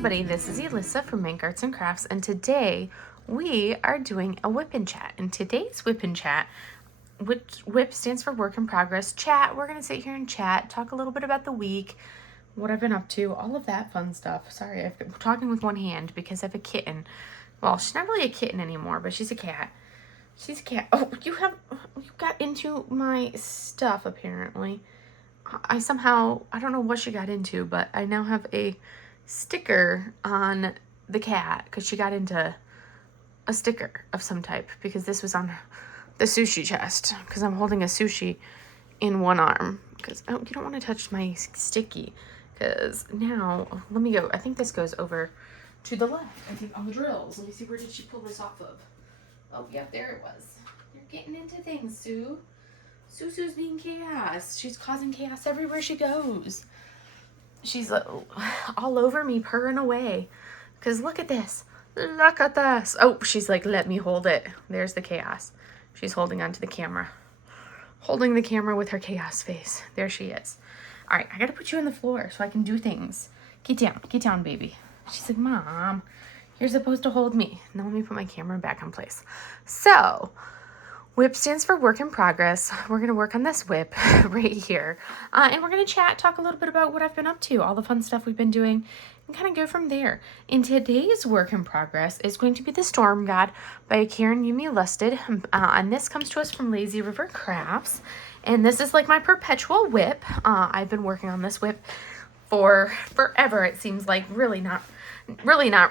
everybody, this is Elissa from Make Arts and Crafts, and today we are doing a WIP and chat. And today's WIP and chat, which WIP stands for Work in Progress Chat, we're gonna sit here and chat, talk a little bit about the week, what I've been up to, all of that fun stuff. Sorry, I'm talking with one hand because I have a kitten. Well, she's not really a kitten anymore, but she's a cat. She's a cat. Oh, you got into my stuff apparently. I don't know what she got into, but I now have a sticker on the cat because she got into a sticker of some type because this was on the sushi chest because I'm holding a sushi in one arm because, oh, you don't want to touch my sticky because now, let me go. I think this goes over to the left. I think on the drills. Let me see, where did she pull this off of? Oh, yep, there it was. You're getting into things, Sue. Susu's being chaos. She's causing chaos everywhere she goes. She's all over me, purring away. Because look at this. Look at this. Oh, she's like, let me hold it. There's the chaos. She's holding onto the camera. Holding the camera with her chaos face. There she is. All right, I got to put you on the floor so I can do things. Get down, baby. She's like, Mom, you're supposed to hold me. Now let me put my camera back in place. So, WIP stands for Work in Progress. We're going to work on this WIP right here. And we're going to chat, talk a little bit about what I've been up to, all the fun stuff we've been doing, and kind of go from there. In today's Work in Progress is going to be The Storm God by Karen Yumi Lusted. And this comes to us from Lazy River Crafts. And this is like my perpetual WIP. I've been working on this WIP for forever, it seems like. Really not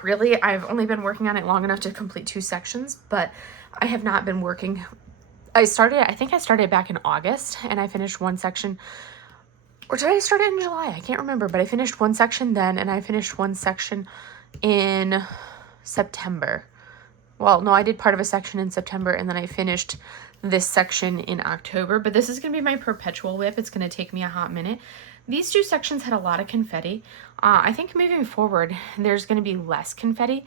really. I've only been working on it long enough to complete 2 sections, but I have not been working. I think I started back in August and I finished one section, or did I start it in July? I can't remember, but I finished one section then and I finished one section in September. Well, no, I did part of a section in September and then I finished this section in October, but this is going to be my perpetual WIP. It's going to take me a hot minute. These 2 sections had a lot of confetti. I think moving forward, there's going to be less confetti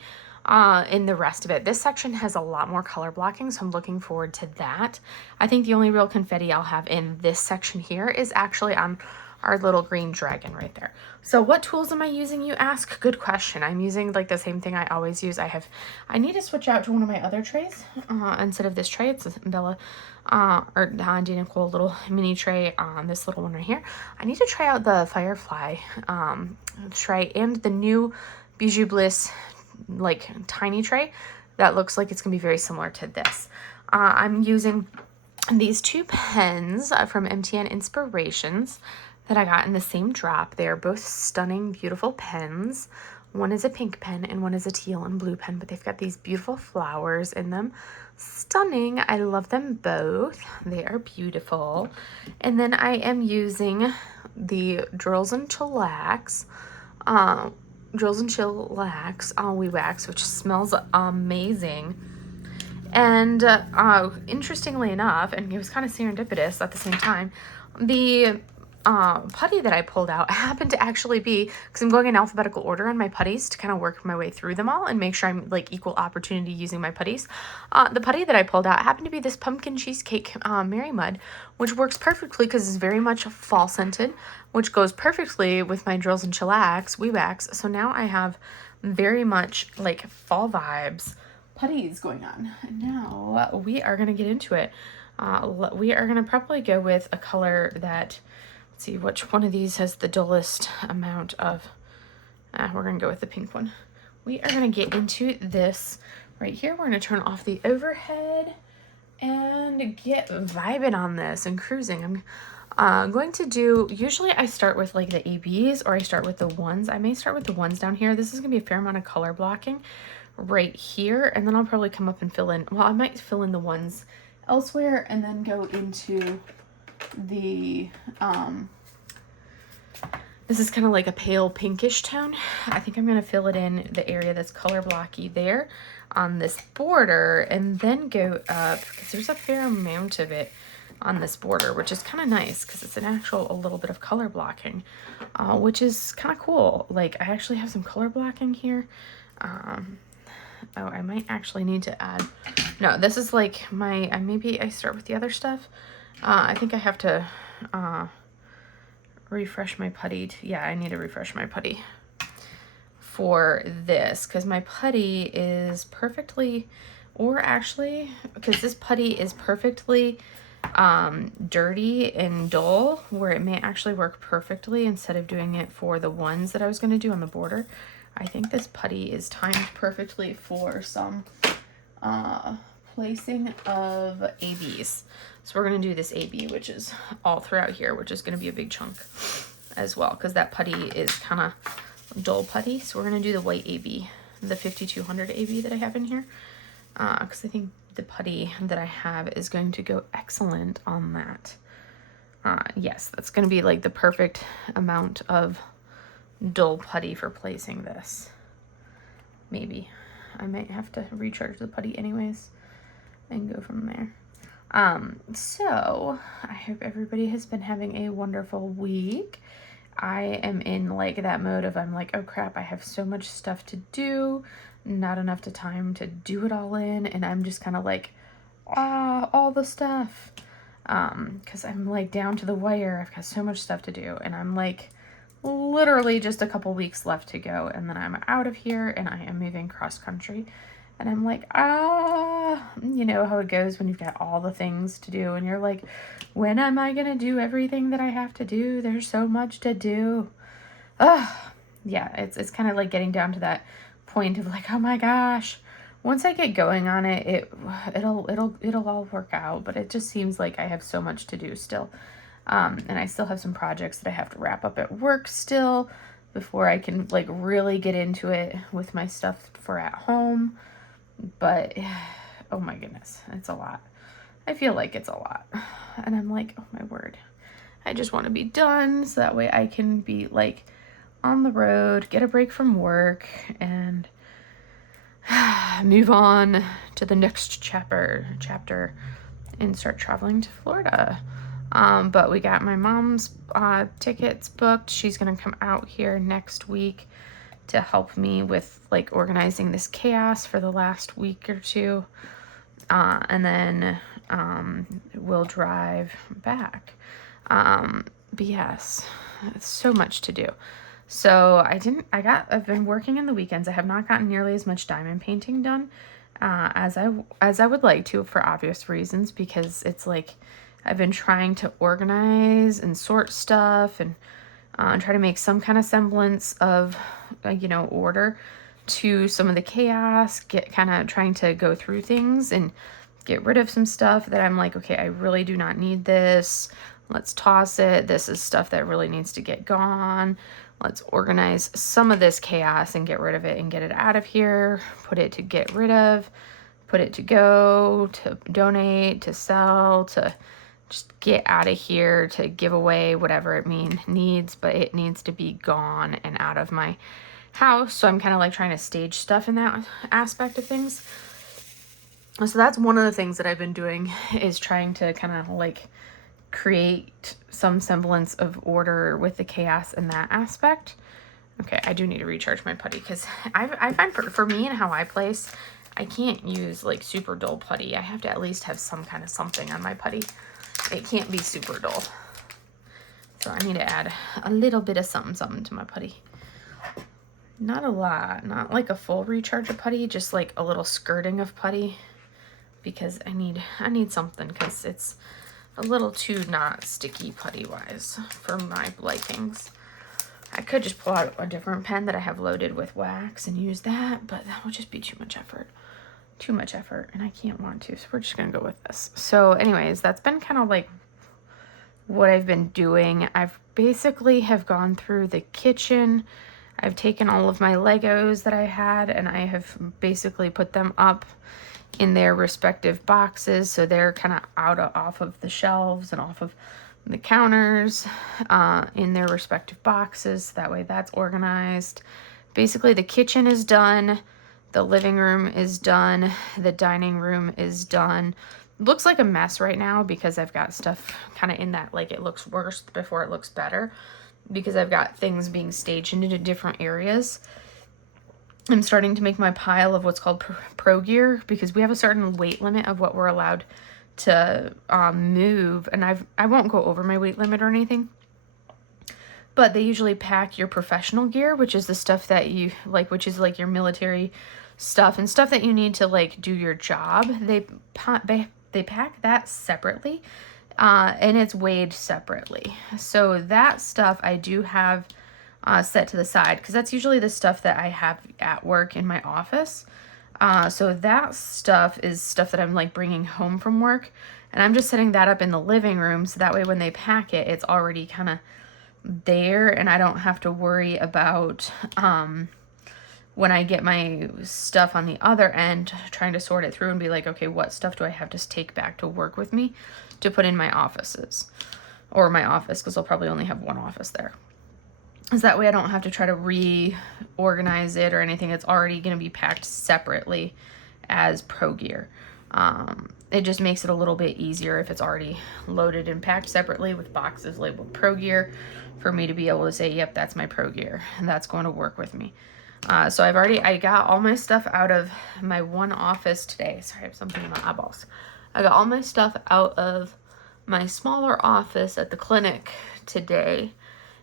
in the rest of it. This section has a lot more color blocking, so I'm looking forward to that. I think the only real confetti I'll have in this section here is actually on our little green dragon right there. So what tools am I using, you ask? Good question. I'm using like the same thing I always use. I need to switch out to one of my other trays instead of this tray. It's a Bella or Dee Nicole little mini tray on this little one right here. I need to try out the Firefly tray and the new Bijou Bliss like tiny tray that looks like it's gonna be very similar to this. I'm using these 2 pens from MTN Inspirations that I got in the same drop. They're both stunning, beautiful pens. One is a pink pen and one is a teal and blue pen, but they've got these beautiful flowers in them. Stunning. I love them both. They are beautiful. And then I am using the Drills and Chillax WIP wax, which smells amazing. And interestingly enough, and it was kind of serendipitous at the same time, the putty that I pulled out happened to actually be, because I'm going in alphabetical order on my putties to kind of work my way through them all and make sure I'm like equal opportunity using my putties. The putty that I pulled out happened to be this pumpkin cheesecake Mary Mud, which works perfectly because it's very much fall scented, which goes perfectly with my Drills and Chillax WIP wax. So now I have very much like fall vibes putties going on. And now we are going to get into it. We are going to probably go with a color that, let's see which one of these has the dullest amount of, we're going to go with the pink one. We are going to get into this right here. We're going to turn off the overhead and get vibing on this and cruising. I'm going to do, usually I start with like the ABs or I start with the ones. I may start with the ones down here. This is going to be a fair amount of color blocking right here, and then I'll probably come up and fill in, well, I might fill in the ones elsewhere and then go into the this is kind of like a pale pinkish tone. I think I'm going to fill it in the area that's color blocky there on this border and then go up because there's a fair amount of it on this border, which is kind of nice because it's a little bit of color blocking, which is kind of cool. Like I actually have some color blocking here. Oh, I might actually need to add, no, this is like maybe I start with the other stuff. I think I have to refresh my putty. Yeah, I need to refresh my putty for this because my putty is perfectly, or actually, because this putty is perfectly dirty and dull, where it may actually work perfectly instead of doing it for the ones that I was going to do on the border. I think this putty is timed perfectly for some placing of ABs. So we're going to do this AB, which is all throughout here, which is going to be a big chunk as well, because that putty is kind of dull putty. So we're going to do the white AB, the 5200 AB that I have in here, because I think the putty that I have is going to go excellent on that. Yes, that's going to be like the perfect amount of dull putty for placing this. Maybe. I might have to recharge the putty anyways and go from there. So I hope everybody has been having a wonderful week. I am in like that mode of I'm like, oh crap, I have so much stuff to do, not enough time to do it all in, and I'm just kind of like, all the stuff. Because I'm like down to the wire. I've got so much stuff to do, and I'm like literally just a couple weeks left to go, and then I'm out of here and I am moving cross country. And I'm like, you know how it goes when you've got all the things to do and you're like, when am I going to do everything that I have to do? There's so much to do. Yeah, it's kind of like getting down to that point of like, oh my gosh, once I get going on it, it'll all work out. But it just seems like I have so much to do still. And I still have some projects that I have to wrap up at work still before I can like really get into it with my stuff for at home. But oh my goodness, it's a lot. I feel like it's a lot. And I'm like, oh my word. I just want to be done so that way I can be like on the road, get a break from work, and move on to the next chapter and start traveling to Florida. But we got my mom's tickets booked. She's gonna come out here next week to help me with like organizing this chaos for the last week or two, and then we'll drive back. But yes, it's so much to do. So I've been working in the weekends. I have not gotten nearly as much diamond painting done as I would like to, for obvious reasons, because it's like I've been trying to organize and sort stuff and try to make some kind of semblance of order to some of the chaos, trying to go through things and get rid of some stuff that I'm like, okay, I really do not need this. Let's toss it. This is stuff that really needs to get gone. Let's organize some of this chaos and get rid of it and get it out of here. Put it to get rid of, put it to go, to donate, to sell, to just get out of here, to give away, whatever it needs, but it needs to be gone and out of my house. So I'm kind of like trying to stage stuff in that aspect of things. So that's one of the things that I've been doing, is trying to kind of like create some semblance of order with the chaos in that aspect. Okay, I do need to recharge my putty because I find for me and how I place, I can't use like super dull putty. I have to at least have some kind of something on my putty. It can't be super dull. So I need to add a little bit of something to my putty. Not a lot, not like a full recharge of putty, just like a little skirting of putty, because I need something, because it's a little too not sticky putty wise for my likings. I could just pull out a different pen that I have loaded with wax and use that, but that would just be too much effort, and I can't want to, so we're just gonna go with this. So anyways, that's been kind of like what I've been doing. I've basically have gone through the kitchen. I've taken all of my Legos that I had and I have basically put them up in their respective boxes, so they're kind of off of the shelves and off of the counters, in their respective boxes. That way that's organized. Basically the kitchen is done, the living room is done, the dining room is done. It looks like a mess right now because I've got stuff kind of in that, like, it looks worse before it looks better, because I've got things being staged into different areas. I'm starting to make my pile of what's called pro gear, because we have a certain weight limit of what we're allowed to move, and I won't go over my weight limit or anything, but they usually pack your professional gear, which is the stuff that you like, which is like your military stuff and stuff that you need to like do your job. They pack that separately, and it's weighed separately. So that stuff I do have set to the side, because that's usually the stuff that I have at work in my office. So that stuff is stuff that I'm like bringing home from work, and I'm just setting that up in the living room, so that way when they pack it, it's already kind of there, and I don't have to worry about when I get my stuff on the other end, trying to sort it through and be like, okay, what stuff do I have to take back to work with me to put in my offices, or my office, because I'll probably only have one office there. Is that way I don't have to try to reorganize it or anything. It's already going to be packed separately as pro gear. It just makes it a little bit easier if it's already loaded and packed separately with boxes labeled pro gear, for me to be able to say, yep, that's my pro gear, and that's going to work with me. So I got all my stuff out of my one office today. Sorry, I have something in my eyeballs. I got all my stuff out of my smaller office at the clinic today,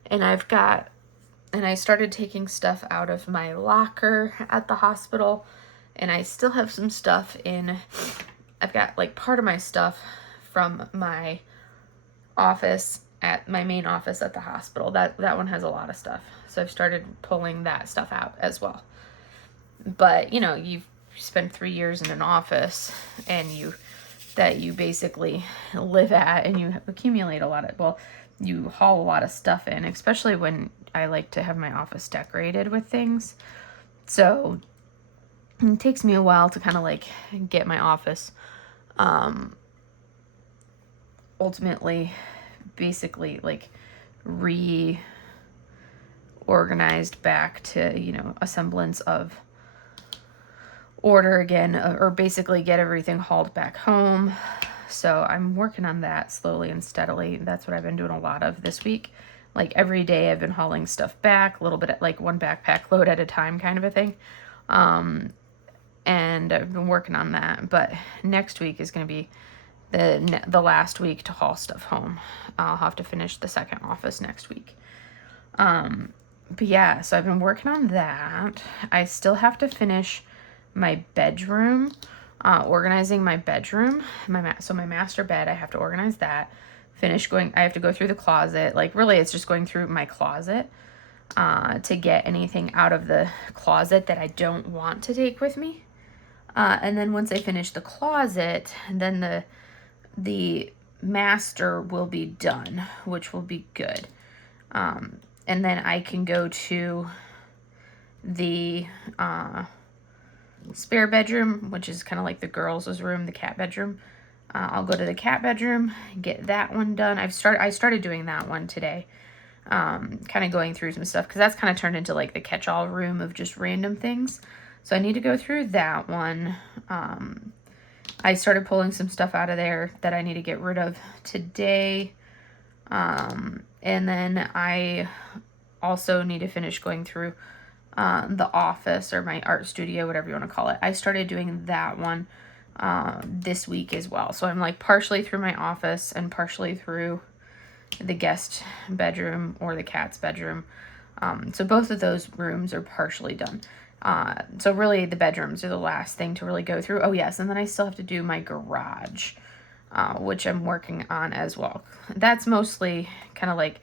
and I started taking stuff out of my locker at the hospital, and I still have some stuff I've got like part of my stuff from my office at my main office at the hospital. That one has a lot of stuff. So I've started pulling that stuff out as well. But, you know, you've spent 3 years in an office and you basically live at, and you accumulate a lot of, you haul a lot of stuff in, especially when I like to have my office decorated with things. So it takes me a while to kind of like get my office ultimately basically like reorganized back to, you know, a semblance of order again, or basically get everything hauled back home. So I'm working on that slowly and steadily. That's what I've been doing a lot of this week. Like every day I've been hauling stuff back a little bit, like one backpack load at a time kind of a thing. And I've been working on that, but next week is going to be the last week to haul stuff home. I'll have to finish the second office next week. But yeah, so I've been working on that. I still have to finish my bedroom, organizing my bedroom, so my master bed, I have to organize that, I have to go through the closet. Like really it's just going through my closet, to get anything out of the closet that I don't want to take with me. And then once I finish the closet, then the master will be done, which will be good. And then I can go to the spare bedroom, which is kind of like the girls' room, the cat bedroom. I'll go to the cat bedroom, get that one done. I started doing that one today. Kind of going through some stuff, because that's kind of turned into like the catch-all room of just random things. So I need to go through that one. I started pulling some stuff out of there that I need to get rid of today. And then I also need to finish going through the office, or my art studio, whatever you want to call it. I started doing that one this week as well. So I'm like partially through my office and partially through the guest bedroom or the cat's bedroom. So both of those rooms are partially done. So really the bedrooms are the last thing to really go through. Oh yes, and then I still have to do my garage, which I'm working on as well. That's mostly kind of like,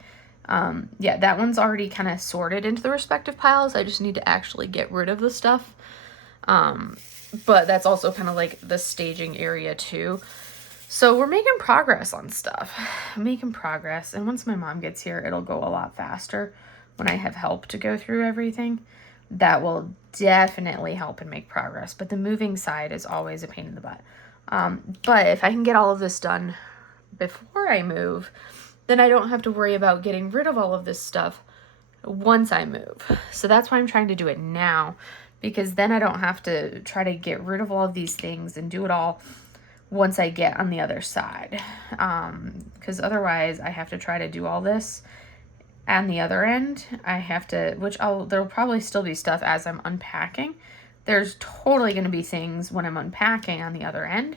yeah, that one's already kind of sorted into the respective piles. I just need to actually get rid of the stuff. But that's also kind of like the staging area too. So we're making progress on stuff, making progress. And once my mom gets here, it'll go a lot faster when I have help to go through everything. That will definitely help and make progress. But the moving side is always a pain in the butt. But if I can get all of this done before I move, then I don't have to worry about getting rid of all of this stuff once I move. So that's why I'm trying to do it now, because then I don't have to try to get rid of all of these things and do it all once I get on the other side. Because otherwise I have to try to do all this on the other end. I have to, there'll probably still be stuff as I'm unpacking. There's totally going to be things when I'm unpacking on the other end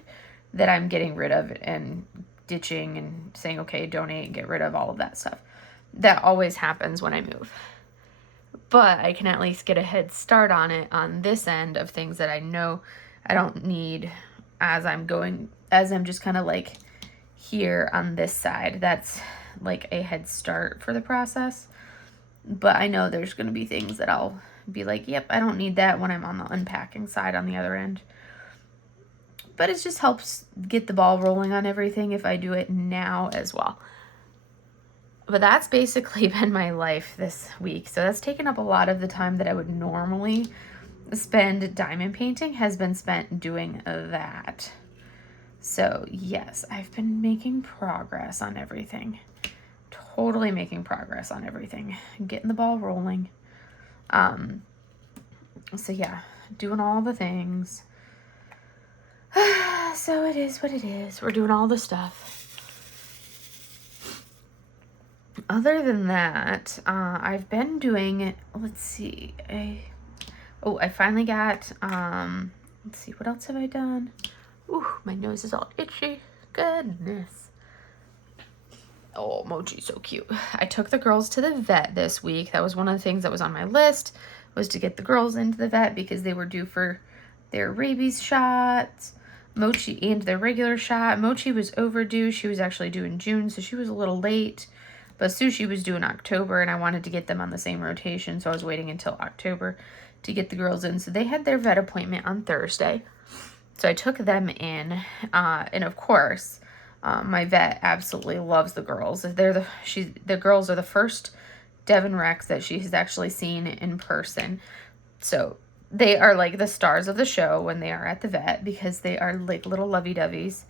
that I'm getting rid of and ditching and saying, okay, donate and get rid of all of that stuff. That always happens when I move. But I can at least get a head start on it on this end of things that I know I don't need as I'm just kind of like here on this side. That's like a head start for the process. But I know there's going to be things that I'll be like, yep, I don't need that when I'm on the unpacking side on the other end. But it just helps get the ball rolling on everything if I do it now as well. But that's basically been my life this week. So that's taken up a lot of the time that I would normally spend diamond painting has been spent doing that. So yes, I've been making progress on everything. Totally making progress on everything. Getting the ball rolling. So yeah, doing all the things. So it is what it is. We're doing all the stuff. Other than that, I've been doing, let's see, I finally got, let's see, what else have I done? Ooh, my nose is all itchy. Goodness. Oh, Mochi's so cute. I took the girls to the vet this week. That was one of the things that was on my list, was to get the girls into the vet because they were due for their rabies shots. Mochi and their regular shot. Mochi was overdue. She was actually due in June, so she was a little late. But Sushi was due in October, and I wanted to get them on the same rotation, so I was waiting until October to get the girls in. So they had their vet appointment on Thursday. So I took them in, and of course, my vet absolutely loves the girls. The girls are the first Devon Rex that she has actually seen in person. So they are like the stars of the show when they are at the vet because they are like little lovey-doveys.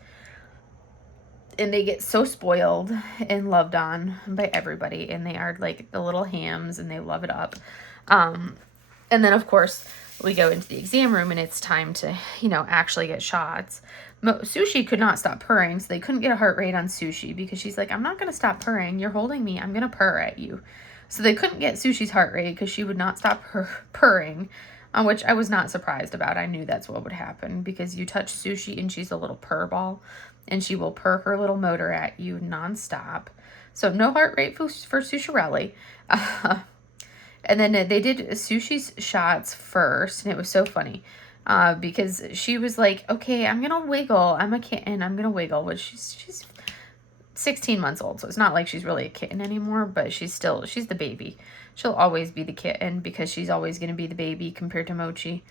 And they get so spoiled and loved on by everybody. And they are like the little hams and they love it up. And then, of course, we go into the exam room and it's time to, actually get shots. Sushi could not stop purring, so they couldn't get a heart rate on Sushi because she's like, I'm not going to stop purring. You're holding me. I'm going to purr at you. So they couldn't get Sushi's heart rate because she would not stop purring, which I was not surprised about. I knew that's what would happen because you touch Sushi and she's a little purr ball. And she will purr her little motor at you nonstop. So no heart rate for Sushirelli. And then they did Sushi's shots first. And it was so funny. Because she was like, okay, I'm going to wiggle. I'm a kitten. I'm going to wiggle. Which she's 16 months old. So it's not like she's really a kitten anymore. But she's the baby. She'll always be the kitten because she's always going to be the baby compared to Mochi.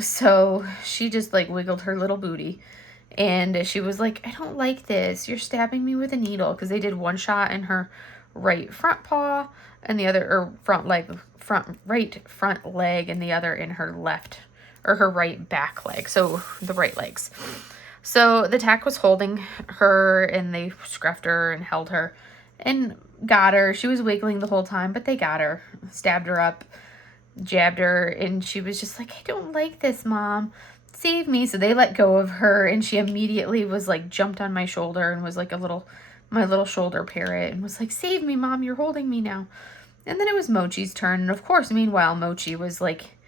So she just like wiggled her little booty. And she was like, I don't like this. You're stabbing me with a needle. Because they did one shot in her right front paw and the other, or right front leg, and the other in her left, or her right back leg. So the right legs. So the tech was holding her and they scruffed her and held her and got her. She was wiggling the whole time, but they got her, stabbed her up, jabbed her. And she was just like, I don't like this, Mom. Save me. So they let go of her and she immediately was like jumped on my shoulder and was like my little shoulder parrot and was like, save me, Mom, you're holding me now. And then it was Mochi's turn. And of course, meanwhile, Mochi was like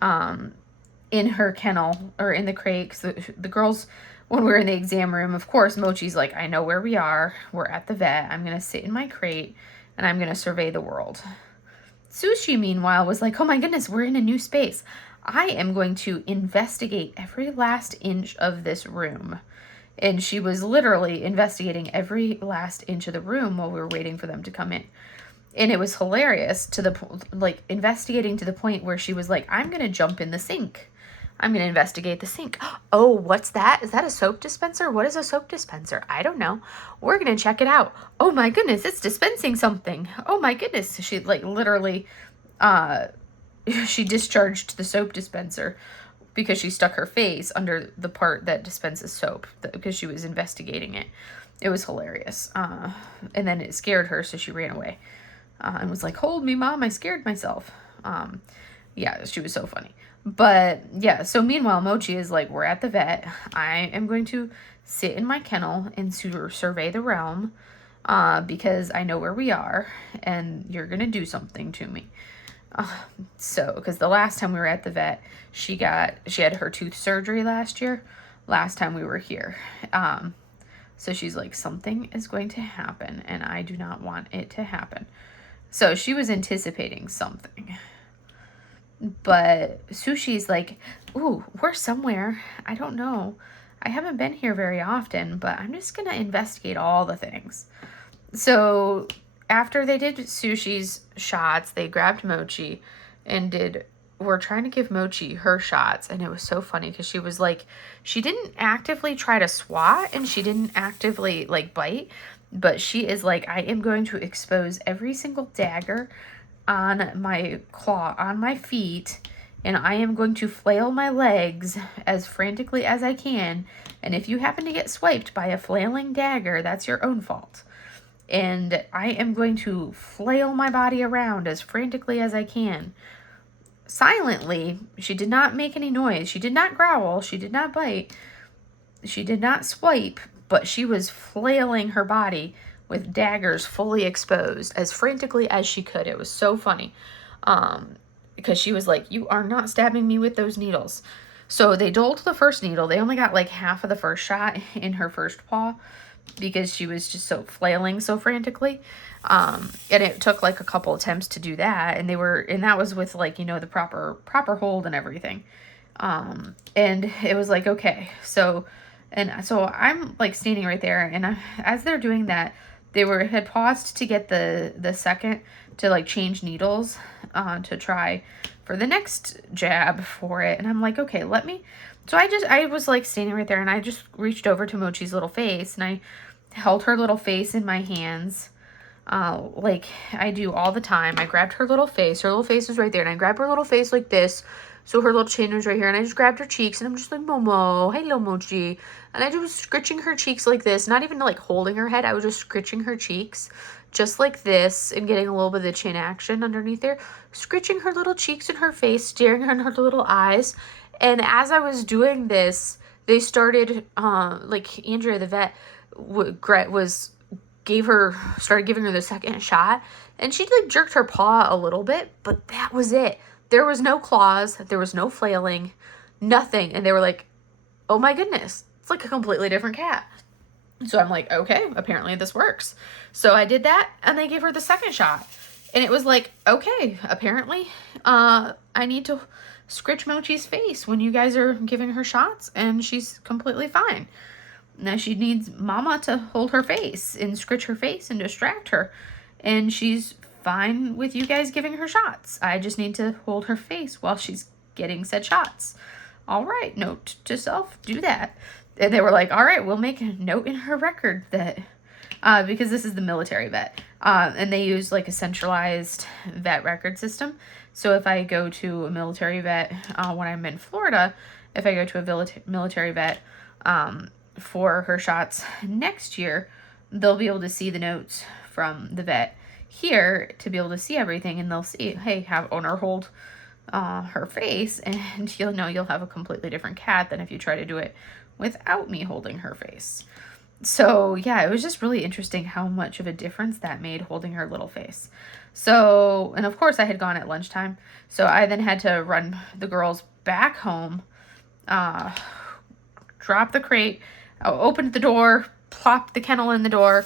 in her kennel or in the crate. So the girls, when we were in the exam room, of course, Mochi's like, I know where we are. We're at the vet. I'm going to sit in my crate and I'm going to survey the world. Sushi, meanwhile, was like, oh my goodness, we're in a new space. I am going to investigate every last inch of this room. And she was literally investigating every last inch of the room while we were waiting for them to come in. And it was hilarious investigating to the point where she was like, I'm going to jump in the sink. I'm going to investigate the sink. Oh, what's that? Is that a soap dispenser? What is a soap dispenser? I don't know. We're going to check it out. Oh my goodness, it's dispensing something. Oh my goodness. She literally, she discharged the soap dispenser because she stuck her face under the part that dispenses soap because she was investigating it. It was hilarious. And then it scared her, so she ran away and was like, hold me, Mom, I scared myself. Yeah, she was so funny. But yeah, so meanwhile, Mochi is like, we're at the vet. I am going to sit in my kennel and survey the realm because I know where we are and you're going to do something to me. So, because the last time we were at the vet, she had her tooth surgery last time we were here. So she's like, something is going to happen and I do not want it to happen. So she was anticipating something. But Sushi's like, ooh, we're somewhere. I don't know. I haven't been here very often, but I'm just going to investigate all the things. So after they did Sushi's shots, they grabbed Mochi and were trying to give Mochi her shots. And it was so funny because she was like, she didn't actively try to swat and she didn't actively like bite, but she is like, I am going to expose every single dagger on my claw, on my feet, and I am going to flail my legs as frantically as I can. And if you happen to get swiped by a flailing dagger, that's your own fault. And I am going to flail my body around as frantically as I can. Silently, she did not make any noise. She did not growl. She did not bite. She did not swipe, but she was flailing her body with daggers fully exposed as frantically as she could. It was so funny. Because she was like, you are not stabbing me with those needles. So they doled the first needle. They only got like half of the first shot in her first paw because she was just so flailing so frantically. And it took like a couple attempts to do that. And that was with like, you know, the proper hold and everything. And it was like, okay, so I'm like standing right there, and as they're doing that, had paused to get the second to like change needles, to try for the next jab for it. And I'm like, okay, so I was like standing right there, and I just reached over to Mochi's little face, and I held her little face in my hands, like I do all the time. I grabbed her little face. Her little face was right there, and I grabbed her little face like this. So her little chin was right here, and I just grabbed her cheeks, and I'm just like, Momo, hello, Mochi. And I just was scritching her cheeks like this, not even like holding her head. I was just scritching her cheeks just like this and getting a little bit of the chin action underneath there, scritching her little cheeks and her face, staring her in her little eyes. And as I was doing this, they started, like Andrea, the vet, started giving her the second shot, and she like jerked her paw a little bit, but that was it. There was no claws, there was no flailing, nothing. And they were like, oh my goodness, it's like a completely different cat. So I'm like, okay, apparently this works. So I did that, and they gave her the second shot. And it was like, okay, apparently I need to scritch Mochi's face when you guys are giving her shots, and she's completely fine. Now she needs Mama to hold her face and scritch her face and distract her. And she's fine with you guys giving her shots. I just need to hold her face while she's getting said shots. All right, note to self, do that. And they were like, all right, we'll make a note in her record that, because this is the military vet, and they use like a centralized vet record system. So if I go to a military vet, when I'm in Florida, if I go to a military vet, for her shots next year, they'll be able to see the notes from the vet here to be able to see everything, and they'll see, hey, have owner hold her face, and you'll know you'll have a completely different cat than if you try to do it without me holding her face. So yeah, it was just really interesting how much of a difference that made holding her little face. So, and of course I had gone at lunchtime, so I then had to run the girls back home, drop the crate, opened the door, plopped the kennel in the door,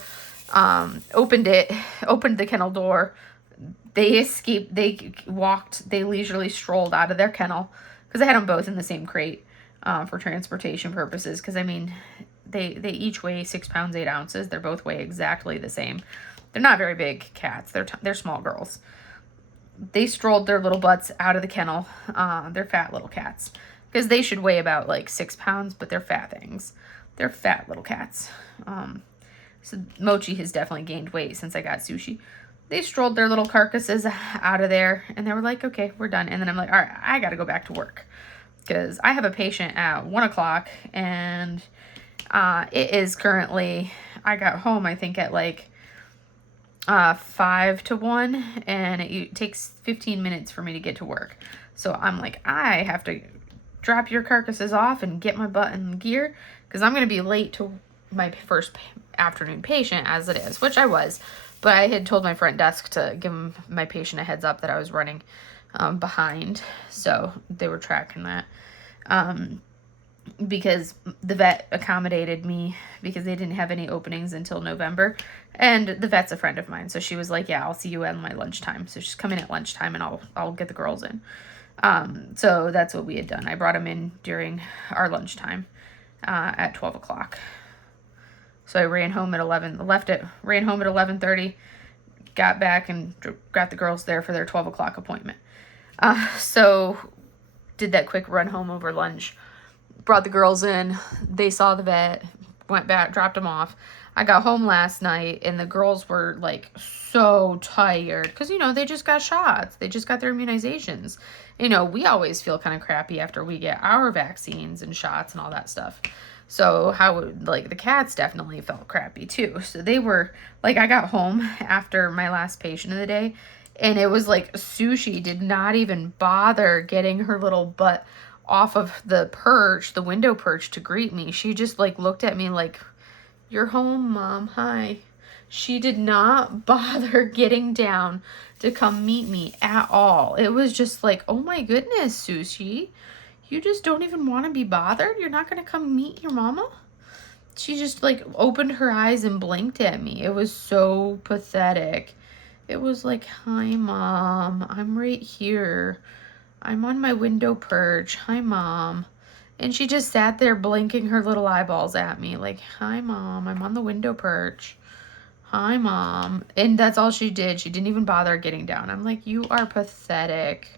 opened the kennel door. They escaped, they leisurely strolled out of their kennel, because I had them both in the same crate, for transportation purposes, because I mean, they each weigh 6 pounds 8 ounces. They're both weigh exactly the same. They're not very big cats. They're small girls. They strolled their little butts out of the kennel. They're fat little cats, because they should weigh about like 6 pounds, but they're fat things. They're fat little cats. So Mochi has definitely gained weight since I got Sushi. They strolled their little carcasses out of there, and they were like, okay, we're done. And then I'm like, all right, I got to go back to work, because I have a patient at 1 o'clock, and it is currently, I got home, I think, at like 5 to 1, and it takes 15 minutes for me to get to work. So I'm like, I have to drop your carcasses off and get my butt in gear, because I'm going to be late to my first afternoon patient as it is, which I was. But I had told my front desk to give my patient a heads up that I was running behind, so they were tracking that. because the vet accommodated me because they didn't have any openings until November. And the vet's a friend of mine, so she was like, yeah, I'll see you at my lunchtime. So she's coming at lunchtime and I'll get the girls in. So that's what we had done. I brought them in during our lunchtime at 12 o'clock. So I ran home at 11:30, got back and got the girls there for their 12 o'clock appointment. So did that quick run home over lunch, brought the girls in, they saw the vet, went back, dropped them off. I got home last night and the girls were like so tired because, you know, they just got shots. They just got their immunizations. You know, we always feel kind of crappy after we get our vaccines and shots and all that stuff. So the cats definitely felt crappy too. So they were like, I got home after my last patient of the day and it was like Sushi did not even bother getting her little butt off of the perch, the window perch, to greet me. She just like looked at me like, you're home, Mom, hi. She did not bother getting down to come meet me at all. It was just like, oh my goodness, Sushi, you just don't even want to be bothered? You're not going to come meet your mama? She just like opened her eyes and blinked at me. It was so pathetic. It was like, hi, Mom, I'm right here. I'm on my window perch. Hi, Mom. And she just sat there blinking her little eyeballs at me like, hi, Mom, I'm on the window perch. Hi, Mom. And that's all she did. She didn't even bother getting down. I'm like, you are pathetic.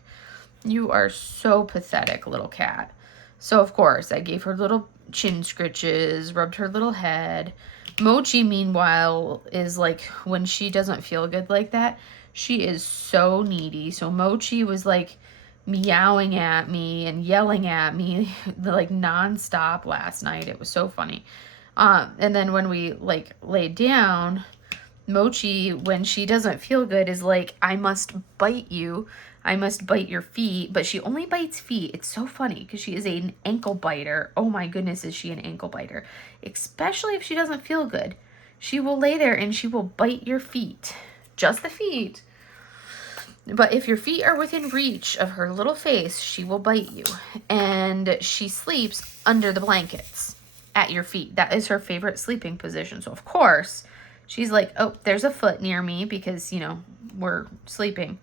You are so pathetic, little cat. So, of course, I gave her little chin scritches, rubbed her little head. Mochi, meanwhile, is like, when she doesn't feel good like that, she is so needy. So Mochi was like meowing at me and yelling at me like nonstop last night. It was so funny. And then when we like laid down, Mochi, when she doesn't feel good, is like, I must bite you. I must bite your feet. But she only bites feet. It's so funny because she is an ankle biter. Oh my goodness, is she an ankle biter? Especially if she doesn't feel good. She will lay there and she will bite your feet. Just the feet. But if your feet are within reach of her little face, she will bite you. And she sleeps under the blankets at your feet. That is her favorite sleeping position. So, of course, she's like, oh, there's a foot near me because, you know, we're sleeping.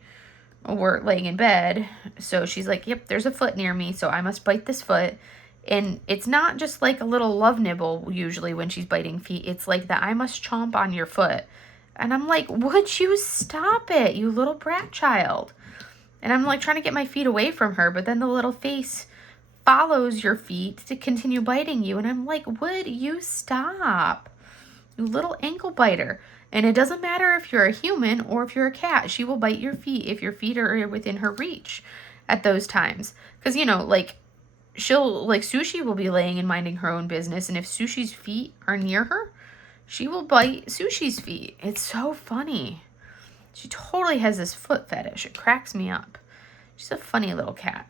We're laying in bed. So she's like, yep, there's a foot near me. So I must bite this foot. And it's not just like a little love nibble usually when she's biting feet. It's like that I must chomp on your foot. And I'm like, would you stop it, you little brat child? And I'm like trying to get my feet away from her, but then the little face follows your feet to continue biting you. And I'm like, would you stop, you little ankle biter? And it doesn't matter if you're a human or if you're a cat. She will bite your feet if your feet are within her reach at those times. Because, you know, like, Sushi will be laying and minding her own business. And if Sushi's feet are near her, she will bite Sushi's feet. It's so funny. She totally has this foot fetish. It cracks me up. She's a funny little cat.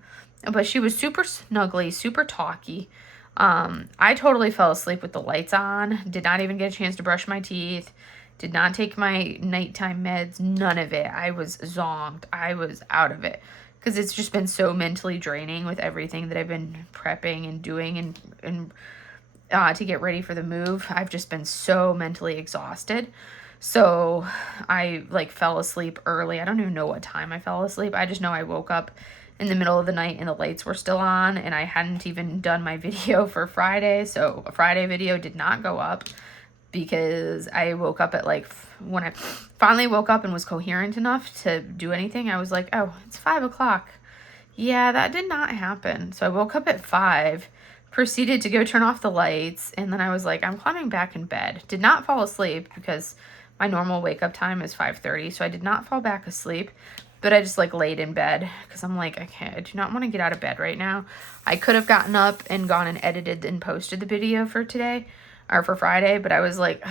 But she was super snuggly, super talky. I totally fell asleep with the lights on. Did not even get a chance to brush my teeth. Did not take my nighttime meds. None of it. I was zonked. I was out of it. Because it's just been so mentally draining with everything that I've been prepping and doing and to get ready for the move. I've just been so mentally exhausted. So I like fell asleep early. I don't even know what time I fell asleep. I just know I woke up in the middle of the night and the lights were still on and I hadn't even done my video for Friday. So a Friday video did not go up because I woke up at like, when I finally woke up and was coherent enough to do anything, I was like, oh, it's 5 o'clock. Yeah, that did not happen. So I woke up at 5, proceeded to go turn off the lights, and then I was like, I'm climbing back in bed. Did not fall asleep because my normal wake up time is 5:30, so I did not fall back asleep, but I just like laid in bed because I'm like, I do not want to get out of bed right now. I could have gotten up and gone and edited and posted the video for today, or for Friday, but I was like,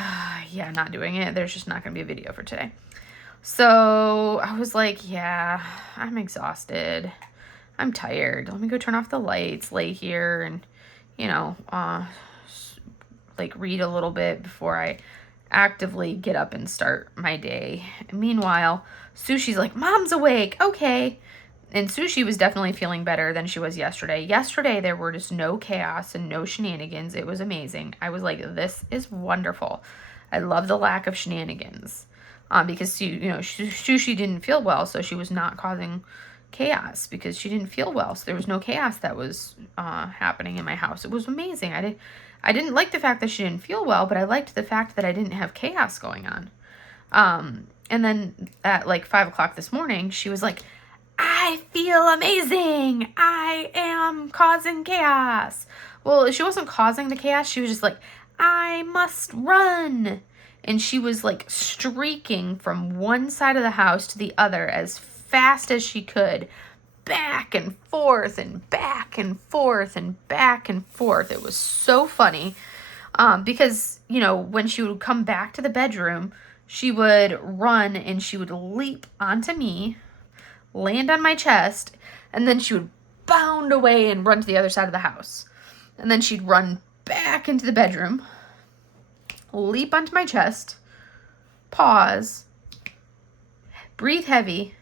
yeah, not doing it. There's just not going to be a video for today. So I was like, yeah, I'm exhausted. I'm tired. Let me go turn off the lights, lay here, and, you know, like read a little bit before I actively get up and start my day. And meanwhile, Sushi's like, Mom's awake. Okay. And Sushi was definitely feeling better than she was yesterday. Yesterday, there were just no chaos and no shenanigans. It was amazing. I was like, this is wonderful. I love the lack of shenanigans. Because, Sushi didn't feel well, so she was not causing chaos because she didn't feel well. So there was no chaos that was happening in my house. It was amazing. I didn't like the fact that she didn't feel well, but I liked the fact that I didn't have chaos going on. And then at like 5 o'clock this morning, she was like, I feel amazing. I am causing chaos. Well, she wasn't causing the chaos. She was just like, I must run. And she was like streaking from one side of the house to the other as fast as she could, back and forth and back and forth and back and forth. It was so funny because, when she would come back to the bedroom, she would run and she would leap onto me, land on my chest, and then she would bound away and run to the other side of the house. And then she'd run back into the bedroom, leap onto my chest, pause, breathe heavy,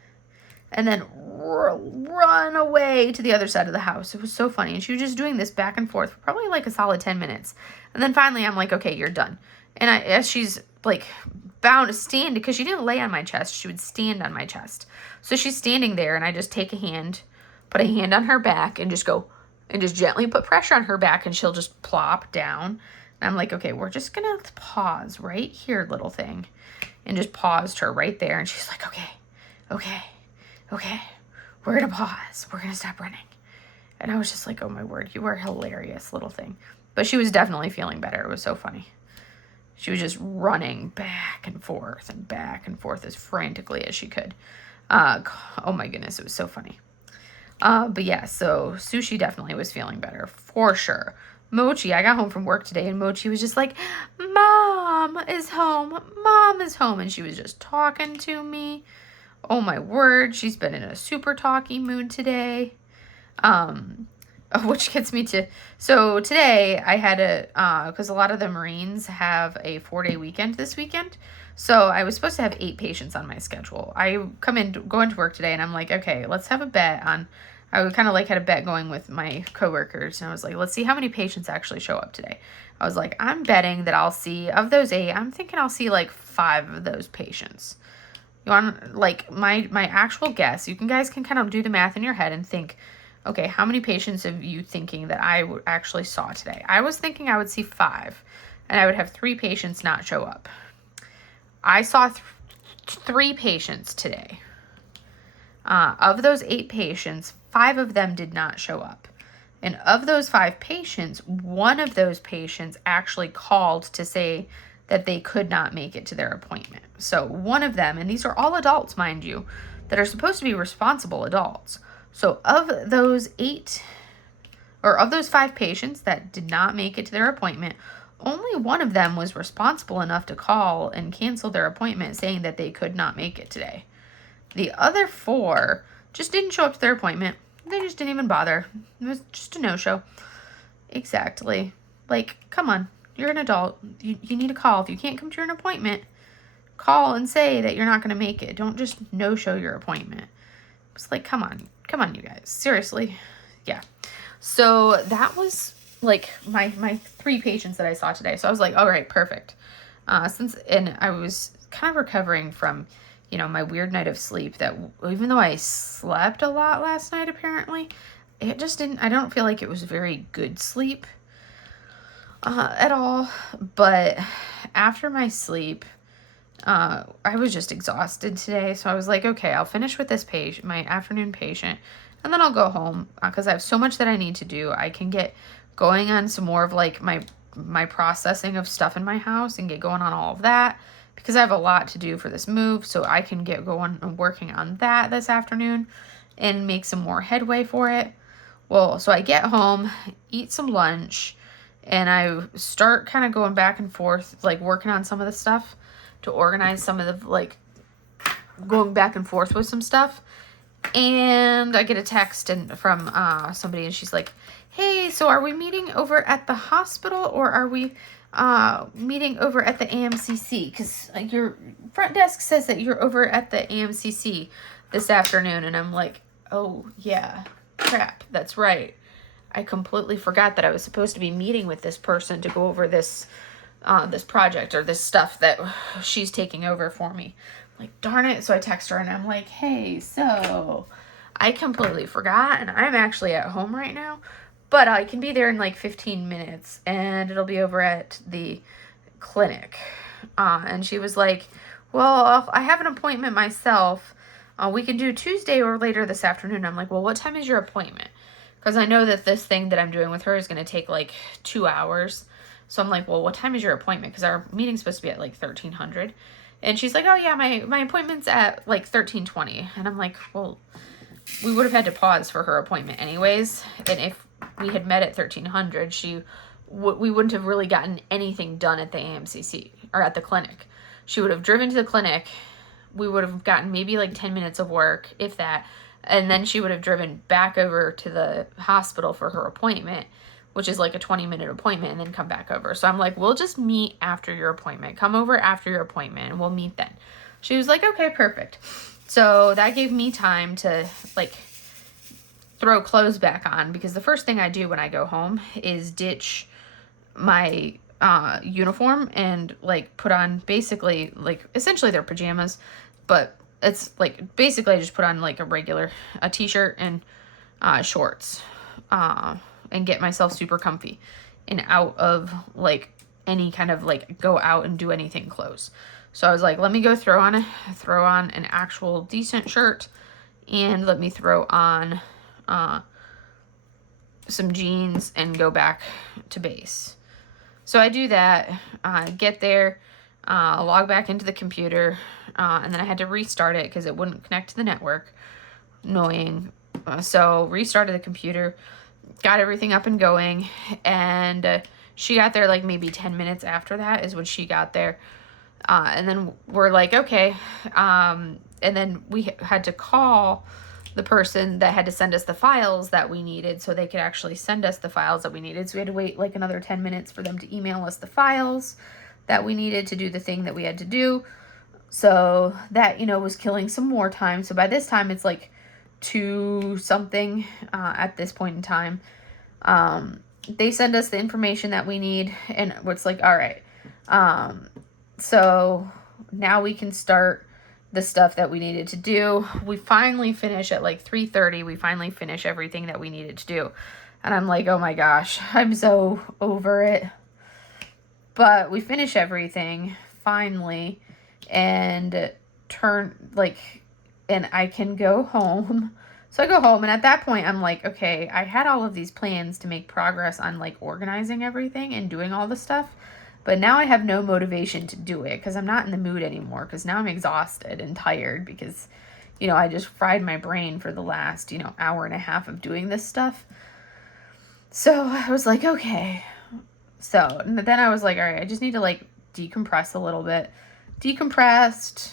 and then run away to the other side of the house. It was so funny. And she was just doing this back and forth for probably like a solid 10 minutes. And then finally I'm like, okay, you're done. And as she's like bound to stand, because she didn't lay on my chest, she would stand on my chest. So she's standing there and I just take a hand, put a hand on her back and just go and just gently put pressure on her back and she'll just plop down. And I'm like, okay, we're just going to pause right here, little thing. And just paused her right there. And she's like, okay, we're going to pause. We're going to stop running. And I was just like, oh my word, you are hilarious, little thing. But she was definitely feeling better. It was so funny. She was just running back and forth as frantically as she could. Oh my goodness, it was so funny. But yeah, so Sushi definitely was feeling better, for sure. Mochi, I got home from work today, and Mochi was just like, Mom is home. And she was just talking to me. Oh my word, she's been in a super talky mood today. Which gets me to, so today I had because a lot of the Marines have a 4-day weekend this weekend. So I was supposed to have 8 patients on my schedule. I go into work today and I'm like, okay, let's have a bet on, I kind of like had a bet going with my coworkers. And I was like, let's see how many patients actually show up today. I was like, I'm betting that I'll see, of those 8, I'm thinking I'll see like 5 of those patients. You want, like, my actual guess, you guys can kind of do the math in your head and think, okay, how many patients are you thinking that I actually saw today? I was thinking I would see 5, and I would have 3 patients not show up. I saw 3 patients today. Of those 8 patients, 5 of them did not show up. And of those 5 patients, one of those patients actually called to say that they could not make it to their appointment. So one of them, and these are all adults, mind you, that are supposed to be responsible adults. So of those 5 patients that did not make it to their appointment, only one of them was responsible enough to call and cancel their appointment saying that they could not make it today. The other 4 just didn't show up to their appointment. They just didn't even bother. It was just a no-show. Exactly. Like, come on. You're an adult. You need to call. If you can't come to an appointment, call and say that you're not going to make it. Don't just no-show your appointment. It's like, come on, you guys. Seriously. Yeah. So that was like my 3 patients that I saw today. So I was like, all right, perfect. And I was kind of recovering from, my weird night of sleep that even though I slept a lot last night, apparently, I don't feel like it was very good sleep at all. But after my sleep, I was just exhausted today. So I was like, okay, I'll finish with this patient, my afternoon patient, and then I'll go home because I have so much that I need to do. I can get going on some more of like my processing of stuff in my house and get going on all of that because I have a lot to do for this move. So I can get going and working on that this afternoon and make some more headway for it. Well, so I get home, eat some lunch, and I start kind of going back and forth, like working on some of the stuff to organize some of the, like, going back and forth with some stuff. And I get a text from somebody, and she's like, hey, so are we meeting over at the hospital or are we meeting over at the AMCC? Because your front desk says that you're over at the AMCC this afternoon. And I'm like, Oh, yeah. Crap. That's right. I completely forgot that I was supposed to be meeting with this person to go over this project or this stuff that she's taking over for me. I'm like, darn it. So I text her and I'm like, hey, so I completely forgot and I'm actually at home right now, but I can be there in like 15 minutes and it'll be over at the clinic. And she was like, well, I have an appointment myself. We can do Tuesday or later this afternoon. I'm like, well, what time is your appointment? Because I know that this thing that I'm doing with her is going to take like 2 hours. So I'm like, well, what time is your appointment? Because our meeting's supposed to be at like 1300. And she's like, oh yeah, my appointment's at like 1320. And I'm like, well, we would have had to pause for her appointment anyways. And if we had met at 1300, we wouldn't have really gotten anything done at the AMCC or at the clinic. She would have driven to the clinic. We would have gotten maybe like 10 minutes of work, if that. And then she would have driven back over to the hospital for her appointment, which is like a 20-minute appointment, and then come back over. So I'm like, we'll just meet after your appointment. Come over after your appointment, and we'll meet then. She was like, okay, perfect. So that gave me time to, like, throw clothes back on, because the first thing I do when I go home is ditch my uniform and, like, put on basically, like, essentially their pajamas, but it's, like, basically I just put on, like, a t-shirt and shorts, and get myself super comfy and out of, like, any kind of, like, go out and do anything clothes. So I was like, let me go throw on an actual decent shirt, and let me throw on some jeans and go back to base. So I do that, get there, log back into the computer, and then I had to restart it because it wouldn't connect to the network. Annoying. So restarted the computer, got everything up and going, and she got there like maybe 10 minutes after that is when she got there. And then we're like, okay. And then we had to call the person that had to send us the files that we needed so they could actually send us the files that we needed. So we had to wait like another 10 minutes for them to email us the files that we needed to do the thing that we had to do. So that, was killing some more time. So by this time it's like 2 something at this point in time. They send us the information that we need, and it's like, all right. So now we can start the stuff that we needed to do. We finally finish at like 3:30. We finally finish everything that we needed to do. And I'm like, oh my gosh, I'm so over it. But we finish everything finally, and and I can go home. So I go home, and at that point I'm like, okay, I had all of these plans to make progress on like organizing everything and doing all the stuff. But now I have no motivation to do it because I'm not in the mood anymore, because now I'm exhausted and tired because, I just fried my brain for the last, hour and a half of doing this stuff. So I was like, okay. So then I was like, all right, I just need to like decompress a little bit. Decompressed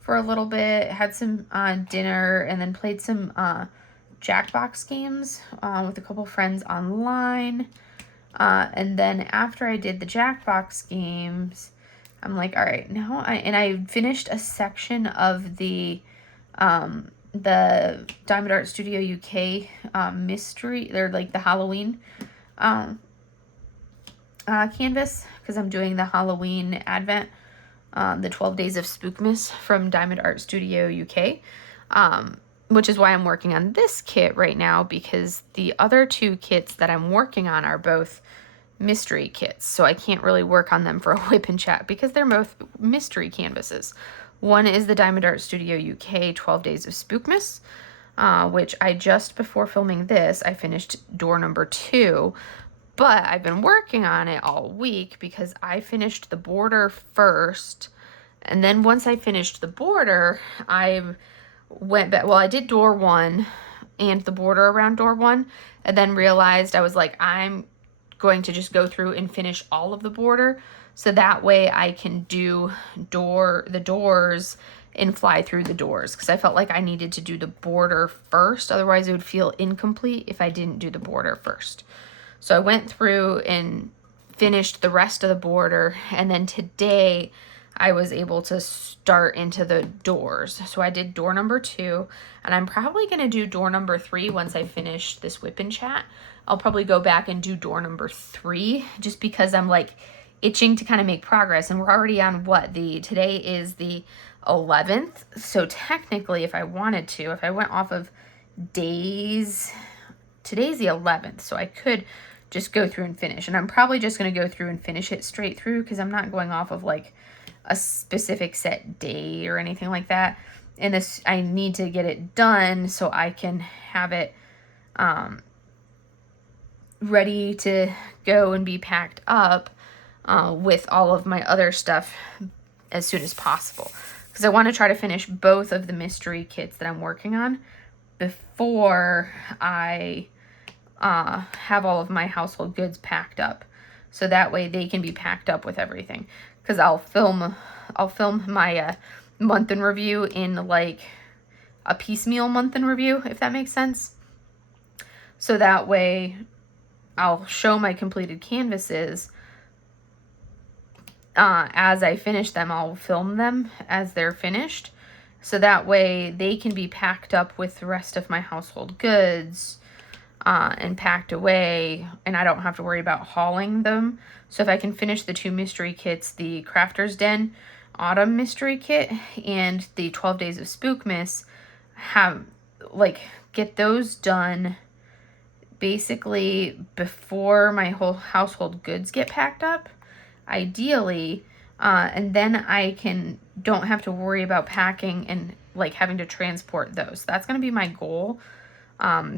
for a little bit, had some dinner, and then played some Jackbox games with a couple friends online. And then after I did the Jackbox games, I'm like, all right, now I finished a section of the Diamond Art Studio UK mystery. They're like the Halloween canvas, because I'm doing the Halloween Advent, the 12 Days of Spookmas from Diamond Art Studio UK. Which is why I'm working on this kit right now, because the other 2 kits that I'm working on are both mystery kits. So I can't really work on them for a whip and chat because they're both mystery canvases. One is the Diamond Art Studio UK 12 Days of Spookmas, which I just before filming this, I finished door number 2. But I've been working on it all week because I finished the border first. And then once I finished the border, I went back. Well, I did door 1 and the border around door 1, and then realized I was like, I'm going to just go through and finish all of the border, so that way I can do the doors and fly through the doors, because I felt like I needed to do the border first. Otherwise it would feel incomplete if I didn't do the border first. So I went through and finished the rest of the border, and then today I was able to start into the doors. So I did door number 2, and I'm probably going to do door number 3 once I finish this WIP and chat. I'll probably go back and do door number 3 just because I'm like itching to kind of make progress, and we're already on today is the 11th. So technically, if I wanted to, if I went off of days, today's the 11th, so I could just go through and finish. And I'm probably just going to go through and finish it straight through because I'm not going off of like a specific set day or anything like that. And this, I need to get it done so I can have it ready to go and be packed up with all of my other stuff as soon as possible. Because I want to try to finish both of the mystery kits that I'm working on before I have all of my household goods packed up. So that way they can be packed up with everything. Because I'll film my month in review in like a piecemeal month in review, if that makes sense. So that way I'll show my completed canvases. As I finish them, I'll film them as they're finished. So that way they can be packed up with the rest of my household goods and packed away, and I don't have to worry about hauling them. So if I can finish the 2 mystery kits, the Crafter's Den Autumn Mystery Kit and the 12 Days of Spookmas, get those done basically before my whole household goods get packed up, ideally, and then I don't have to worry about packing and like having to transport those. That's going to be my goal.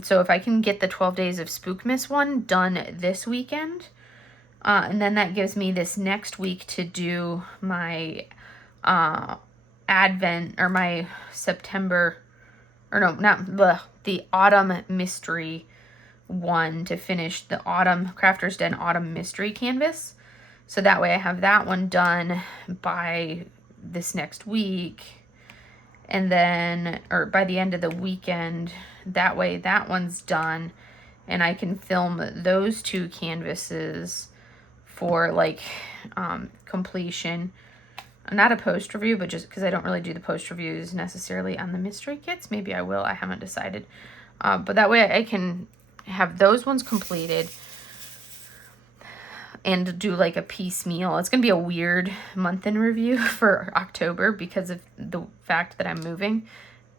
So if I can get the 12 Days of Spookmas one done this weekend, and then that gives me this next week to do my Advent or my September, or no, not the Autumn Mystery one, to finish the Autumn Crafter's Den Autumn Mystery Canvas. So that way I have that one done by this next week, and then, or by the end of the weekend. That way that one's done, and I can film those 2 canvases for like completion. Not a post review, but just because I don't really do the post reviews necessarily on the mystery kits. Maybe I will, I haven't decided. But that way I can have those ones completed and do like a piecemeal. It's going to be a weird month in review for October because of the fact that I'm moving.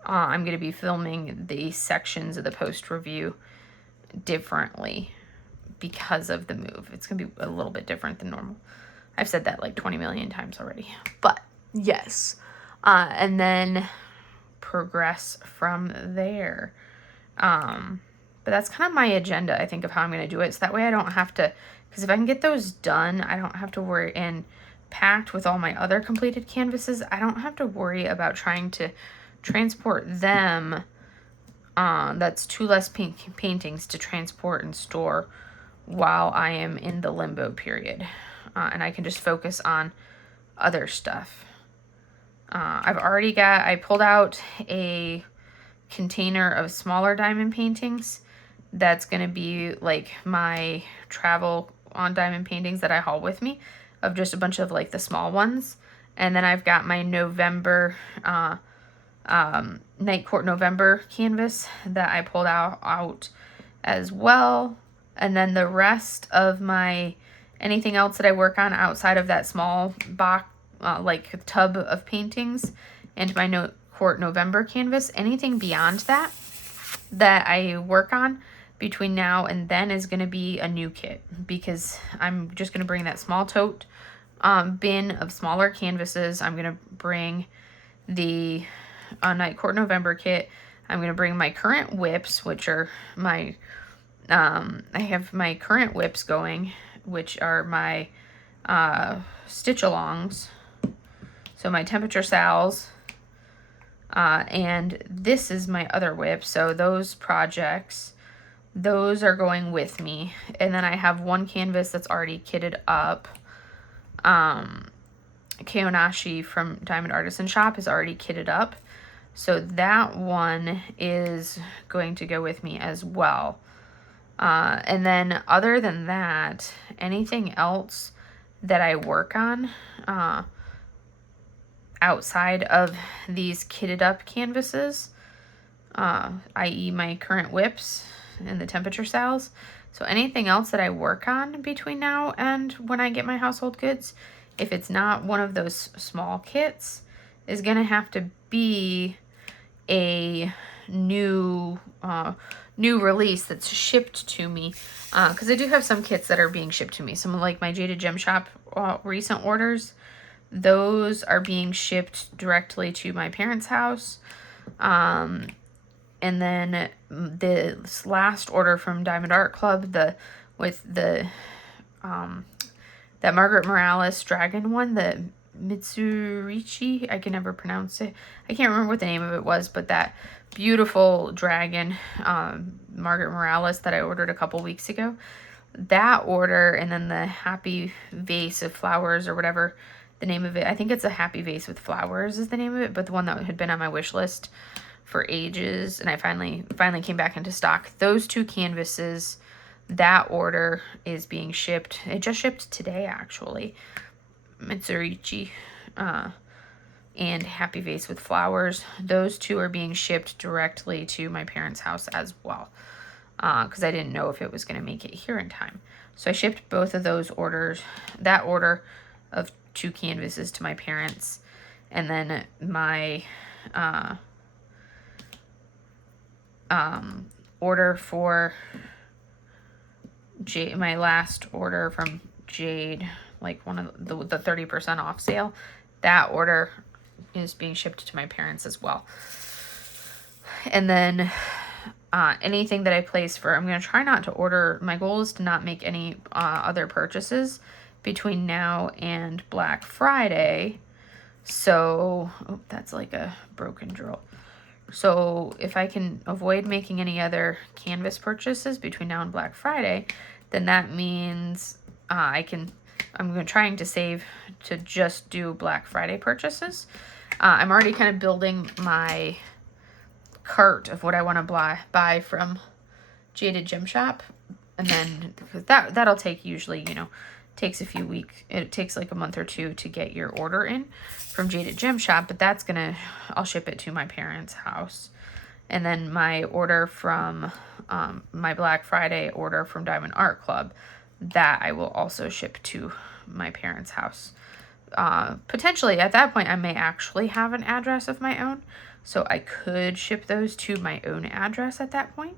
I'm going to be filming the sections of the post review differently because of the move. It's going to be a little bit different than normal. I've said that like 20 million times already. But yes. And then progress from there. But that's kind of my agenda, I think, of how I'm going to do it. So that way I don't have to, because if I can get those done, I don't have to worry, and packed with all my other completed canvases, I don't have to worry about trying to transport them. That's 2 less paintings to transport and store while I am in the limbo period. And I can just focus on other stuff. I pulled out a container of smaller diamond paintings. That's going to be like my travel on diamond paintings that I haul with me, of just a bunch of like the small ones. And then I've got my November, Night Court November canvas that I pulled out as well. And then the rest of my, anything else that I work on outside of that small box, like tub of paintings, and my Night Court November canvas, anything beyond that I work on between now and then is going to be a new kit, because I'm just going to bring that small tote bin of smaller canvases. I'm going to bring the Night Court November kit. I'm going to bring my current WIPs, which are my, I have my current WIPs going, which are my stitch-alongs. So my temperature sals, and this is my other WIP. So those projects, those are going with me. And then I have one canvas that's already kitted up. Keonashi from Diamond Artisan Shop is already kitted up. So that one is going to go with me as well. And then other than that, anything else that I work on, outside of these kitted up canvases, i.e. my current WIPs and the temperature styles. So anything else that I work on between now and when I get my household goods, if it's not one of those small kits, is gonna have to be a new release that's shipped to me, because I do have some kits that are being shipped to me. Some like my Jaded Gem Shop recent orders, those are being shipped directly to my parents' house. And then this last order from Diamond Art Club, with the that Margaret Morales dragon one, the Mitsurichi, I can never pronounce it. I can't remember what the name of it was, but that beautiful dragon, Margaret Morales, that I ordered a couple weeks ago. That order, and then the Happy Vase of Flowers, or whatever the name of it. I think it's a Happy Vase with Flowers is the name of it, but the one that had been on my wish list for ages, and I finally came back into stock. Those two canvases, that order is being shipped. It just shipped today, actually. Mitsurichi and Happy Vase with Flowers. Those two are being shipped directly to my parents' house as well, because I didn't know if it was going to make it here in time. So I shipped both of those orders, that order of 2 canvases to my parents, and then my order for Jade, my last order from Jade, like one of the 30% off sale, that order is being shipped to my parents as well. And then anything that I place for, I'm going to try not to order, my goal is to not make any other purchases between now and Black Friday. So, oh, that's like a broken drill. So if I can avoid making any other canvas purchases between now and Black Friday, then that means I'm trying to save to just do Black Friday purchases. I'm already kind of building my cart of what I want to buy from Jaded Gem Shop. And then, because that'll take usually, takes a few weeks. It takes like a month or 2 to get your order in from Jaded Gem Shop, but I'll ship it to my parents' house. And then my order from, my Black Friday order from Diamond Art Club, that I will also ship to my parents' house. Potentially, at that point, I may actually have an address of my own, so I could ship those to my own address at that point.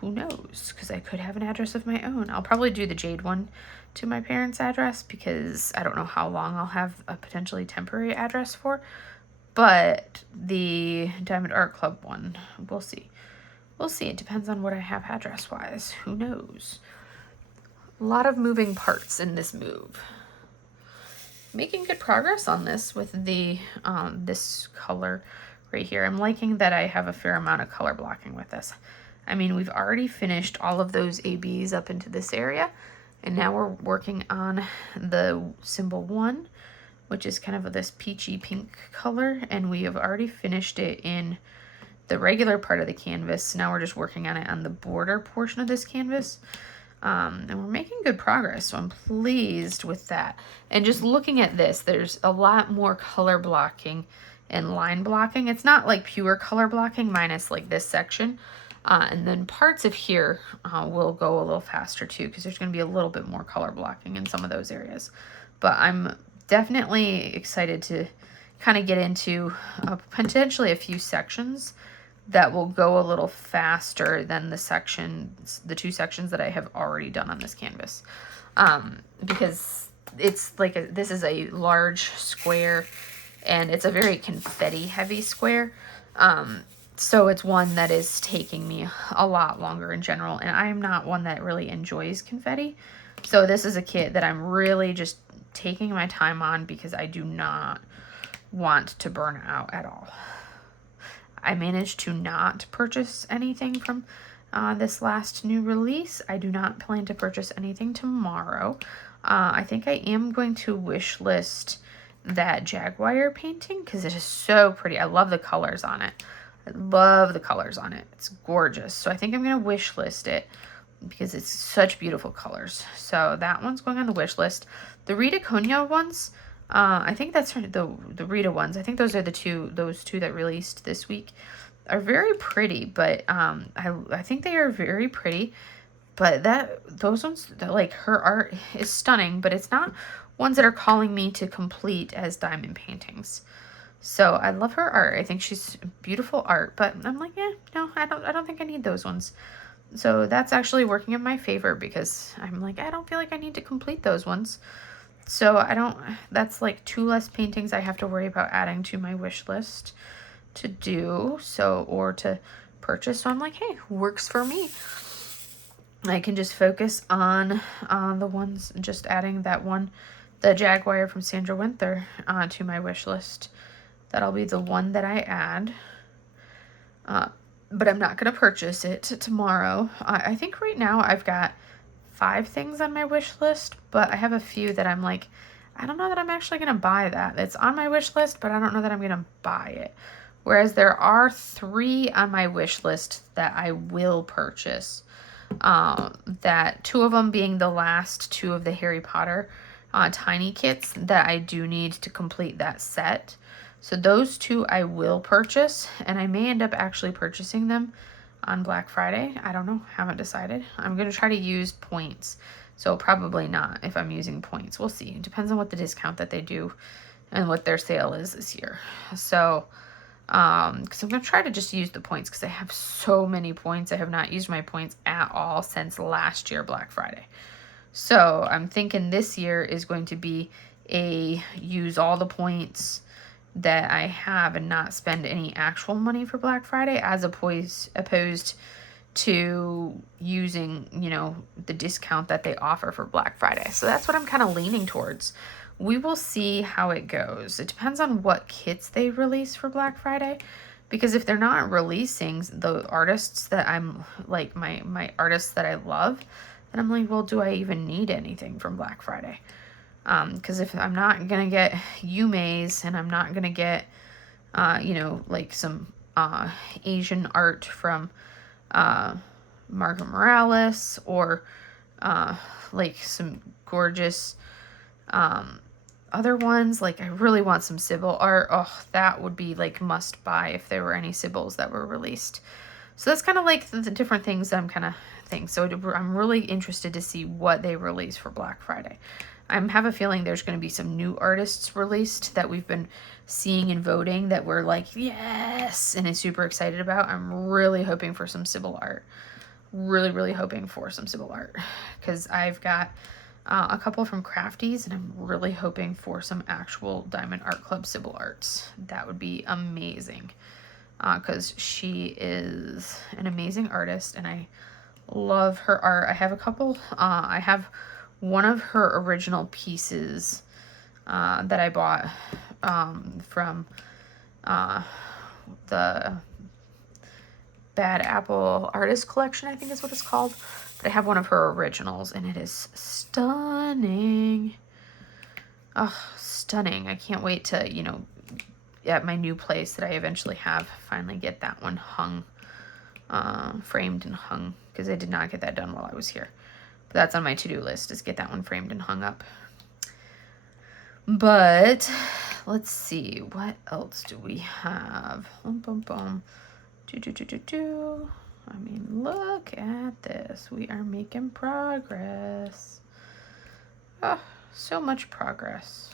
Who knows, because I could have an address of my own. I'll probably do the Jade one to my parents' address, because I don't know how long I'll have a potentially temporary address for. But the Diamond Art Club one, we'll see. We'll see. It depends on what I have address-wise. Who knows? A lot of moving parts in this move. Making good progress on this with the this color right here. I'm liking that I have a fair amount of color blocking with this. I mean, we've already finished all of those ABs up into this area, and now we're working on the symbol 1, which is kind of this peachy pink color, and we have already finished it in the regular part of the canvas. Now we're just working on it on the border portion of this canvas, and we're making good progress, so I'm pleased with that. And just looking at this, there's a lot more color blocking and line blocking. It's not like pure color blocking minus like this section. And then parts of here will go a little faster too, because there's going to be a little bit more color blocking in some of those areas. But I'm definitely excited to kind of get into potentially a few sections that will go a little faster than the 2 sections that I have already done on this canvas. Because it's like this is a large square, and it's a very confetti heavy square. So it's one that is taking me a lot longer in general, and I am not one that really enjoys confetti. So this is a kit that I'm really just taking my time on, because I do not want to burn out at all. I managed to not purchase anything from this last new release. I do not plan to purchase anything tomorrow. I think I am going to wish list that Jaguar painting, because it is so pretty. I love the colors on it. I love the colors on it. It's gorgeous. So I think I'm going to wish list it, because it's such beautiful colors. So that one's going on the wish list. The Rita Cunha ones, I think that's the Rita ones. I think those are those two that released this week are very pretty, but I think they are very pretty. But those ones, that, like, her art is stunning, but it's not ones that are calling me to complete as diamond paintings. So I love her art. I think she's beautiful art, but I'm like, no, I don't think I need those ones. So that's actually working in my favor because I'm like, I don't feel like I need to complete those ones. So I don't, that's like 2 less paintings I have to worry about adding to my wish list to do, so, or to purchase. So I'm like, hey, works for me. I can just focus on the ones, just adding that one, the Jaguar from Sandra Winther, to my wish list. That'll be the one that I add. But I'm not going to purchase it tomorrow. I think right now I've got 5 things on my wish list, but I have a few that I'm like, I don't know that I'm actually going to buy that. It's on my wish list, but I don't know that I'm going to buy it. Whereas there are 3 on my wish list that I will purchase. That 2 of them being the last 2 of the Harry Potter tiny kits that I do need to complete that set. So those 2 I will purchase, and I may end up actually purchasing them on Black Friday. I don't know, haven't decided. I'm going to try to use points, so probably not if I'm using points. We'll see. It depends on what the discount that they do and what their sale is this year. So, because I'm going to try to just use the points because I have so many points. I have not used my points at all since last year Black Friday. So I'm thinking this year is going to be a use all the points that I have and not spend any actual money for Black Friday, as opposed to using, you know, the discount that they offer for Black Friday. So that's what I'm kind of leaning towards. We will see how it goes. It depends on what kits they release for Black Friday, because if they're not releasing the artists that I'm like, my artists that I love, then I'm like, well, do I even need anything from Black Friday? Because if I'm not gonna get Yume's and I'm not gonna get, you know, like some Asian art from Margaret Morales, or like some gorgeous other ones, like I really want some Sybil art. Oh, that would be like must buy if there were any Sybils that were released. So that's kind of like the different things that I'm kind of thinking. So I'm really interested to see what they release for Black Friday. I have a feeling there's going to be some new artists released that we've been seeing and voting that we're like, yes, and is super excited about. I'm really hoping for some Sybil art. Really hoping for some Sybil art, because I've got a couple from Crafties, and I'm really hoping for some actual Diamond Art Club Sybil arts. That would be amazing, because she is an amazing artist, and I love her art. I have a couple. I have one of her original pieces that I bought from the Bad Apple Artist Collection, I think is what it's called. But I have one of her originals, and it is stunning. Oh, stunning. I can't wait to, you know, at my new place that I eventually have, finally get that one hung, framed and hung, because I did not get that done while I was here. But that's on my to-do list, is get that one framed and hung up. But let's see, what else do we have? I mean, look at this. We are making progress. Oh, so much progress.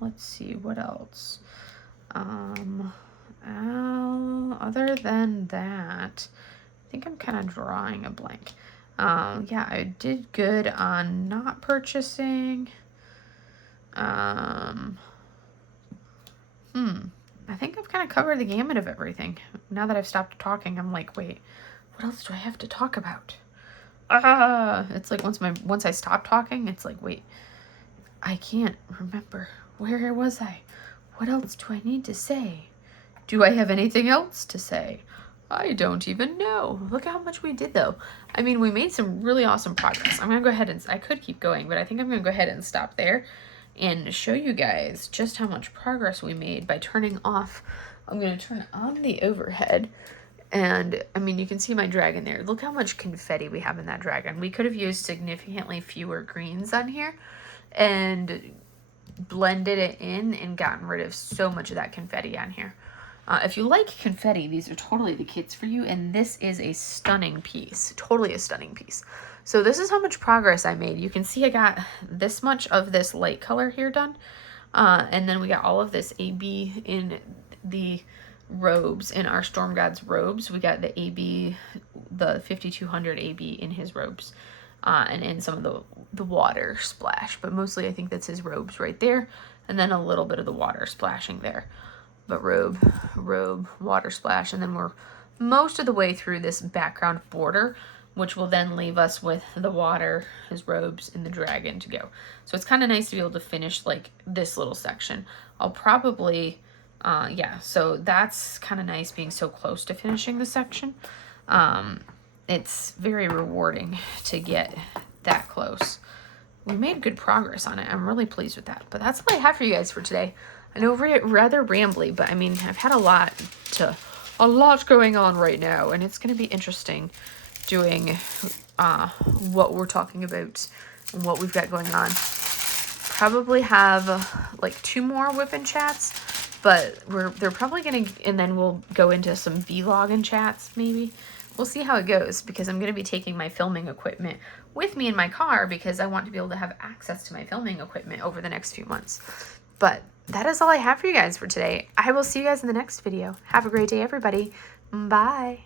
Let's see, what else? Other than that, I think I'm kind of drawing a blank. Yeah, I did good on not purchasing. I think I've kind of covered the gamut of everything. Now that I've stopped talking, I'm like, wait, what else do I have to talk about? It's like once I stop talking, it's like, wait, I can't remember. Where was I? What else do I need to say? Do I have anything else to say? I don't even know. Look at how much we did, though. I mean, we made some really awesome progress. I'm going to go ahead and, I could keep going, but I think I'm going to go ahead and stop there and show you guys just how much progress we made by turning off. I'm going to turn on the overhead, And I mean, you can see my dragon there. Look how much confetti we have in that dragon. We could have used significantly fewer greens on here and blended it in and gotten rid of so much of that confetti on here. If you like confetti, these are totally the kits for you, and this is a stunning piece, totally a stunning piece. So this is how much progress I made. You can see I got this much of this light color here done, and then we got all of this AB in the robes, in our Storm God's robes. We got the AB, the 5200 AB in his robes, and in some of the water splash, but mostly I think that's his robes right there, and then a little bit of the water splashing there. But robe, water splash, and then we're most of the way through this background border, which will then leave us with the water, his robes, and the dragon to go. So it's kind of nice to be able to finish like this little section. I'll probably, yeah, so that's kind of nice being so close to finishing the section. It's very rewarding to get that close. We made good progress on it. I'm really pleased with that. But that's all I have for you guys for today. I know rather rambly, but I mean, I've had a lot going on right now, and it's going to be interesting doing what we're talking about and what we've got going on. Probably have like 2 more whipping chats, but they're probably going to, and then we'll go into some vlogging chats maybe. We'll see how it goes, because I'm going to be taking my filming equipment with me in my car because I want to be able to have access to my filming equipment over the next few months. But that is all I have for you guys for today. I will see you guys in the next video. Have a great day, everybody. Bye.